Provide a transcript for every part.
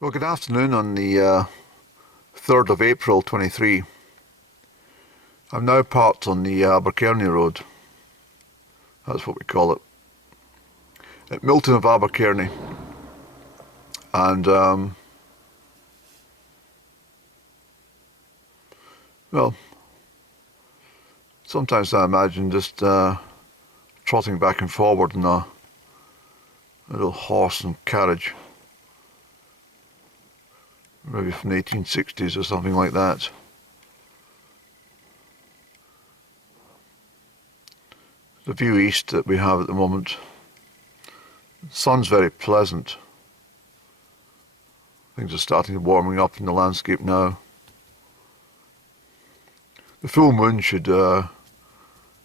Well, good afternoon on the 3rd of April 23. I'm now parked on the Abercairny Road. That's what we call it. At Milton of Abercairny. And, well, sometimes I imagine just trotting back and forward in a little horse and carriage. Maybe from the 1860s or something like that. The view east that we have at the moment. The sun's very pleasant. Things are starting to warming up in the landscape now. The full moon should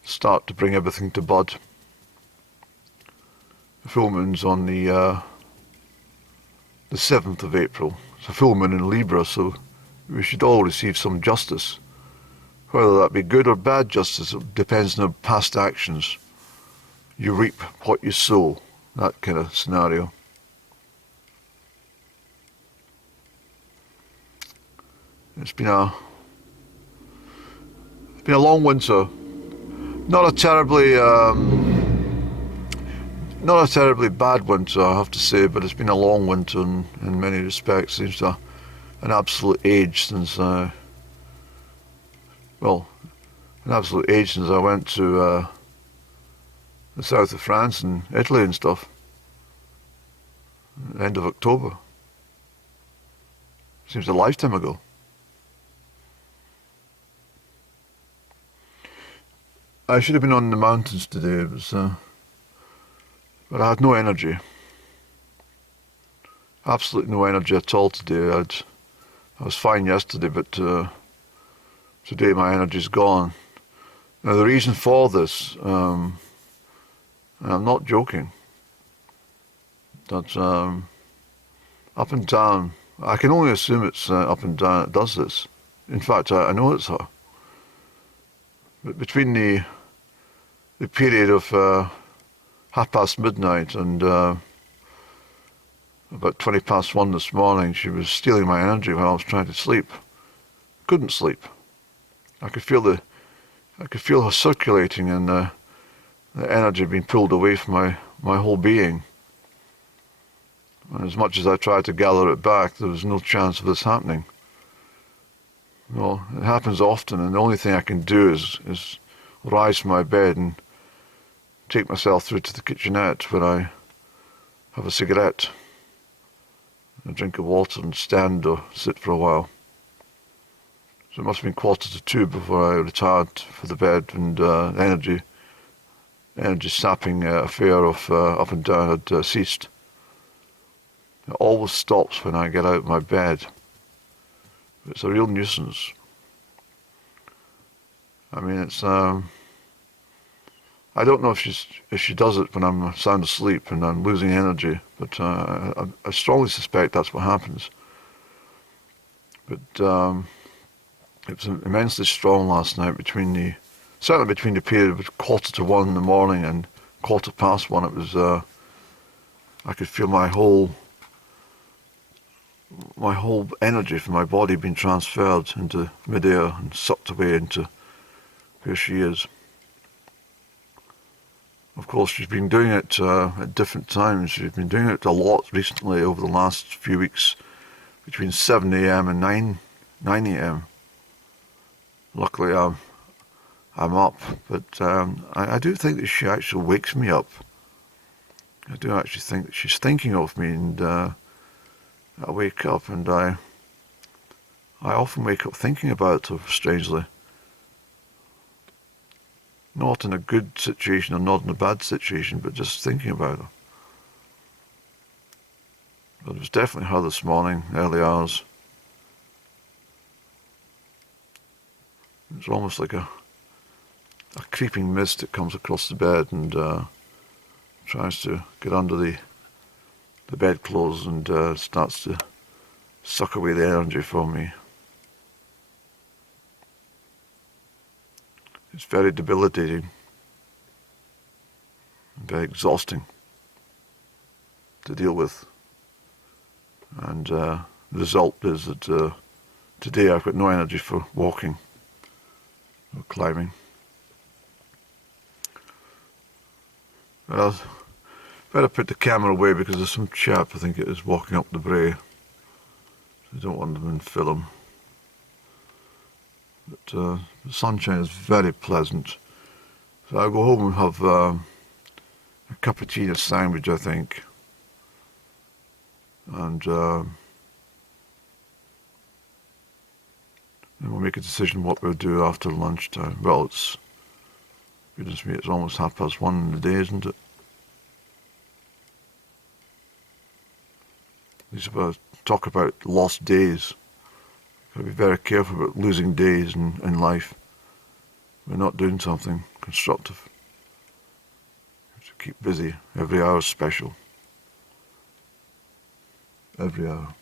start to bring everything to bud. The full moon's on the 7th of April. It's a full moon in Libra, so we should all receive some justice. Whether that be good or bad justice, it depends on our past actions. You reap what you sow, that kind of scenario. It's been a long winter. Not a terribly bad winter, I have to say, but it's been a long winter in many respects. It seems an absolute age since an absolute age since I went to the south of France and Italy and stuff. End of October. Seems a lifetime ago. I should have been on the mountains today, but I had no energy. Absolutely no energy at all today. I was fine yesterday, but today my energy's gone. Now the reason for this, and I'm not joking, that up and down, I can only assume it's up and down that does this. In fact, I know it's her. But between the period of midnight and about 1:20 this morning, she was stealing my energy while I was trying to sleep. Couldn't sleep. I could feel her circulating and the energy being pulled away from my whole being. And as much as I tried to gather it back, there was no chance of this happening. Well, it happens often, and the only thing I can do is rise from my bed and take myself through to the kitchenette where I have a cigarette, a drink of water, and stand or sit for a while. So it must have been 1:45 before I retired for the bed, and energy sapping affair of up and down had ceased. It always stops when I get out of my bed. It's a real nuisance. I mean, it's I don't know if she does it when I'm sound asleep and I'm losing energy, but I strongly suspect that's what happens. But it was immensely strong last night certainly between the period of 1:45 in the morning and 1:15. It was I could feel my whole energy from my body being transferred into midair and sucked away into where she is. Of course, she's been doing it at different times. She's been doing it a lot recently over the last few weeks, between 7 a.m. and 9 a.m. Luckily, I'm up, but I do think that she actually wakes me up. I do actually think that she's thinking of me, and I wake up, and I often wake up thinking about her, strangely. Not in a good situation or not in a bad situation, but just thinking about her. But it was definitely her this morning, early hours. It's almost like a creeping mist that comes across the bed and tries to get under the bedclothes and starts to suck away the energy from me. It's very debilitating, very exhausting to deal with. And the result is that today I've got no energy for walking or climbing. Well, better put the camera away because there's some chap, I think it is, walking up the brae. I don't want them in film. But the sunshine is very pleasant. So I'll go home and have a cup of tea and a sandwich, I think. And then we'll make a decision what we'll do after lunchtime. Well, goodness me, it's almost 1:30 in the day, isn't it? At least if I talk about lost days, I've got to be very careful about losing days in life. We're not doing something constructive. We have to keep busy. Every hour is special. Every hour.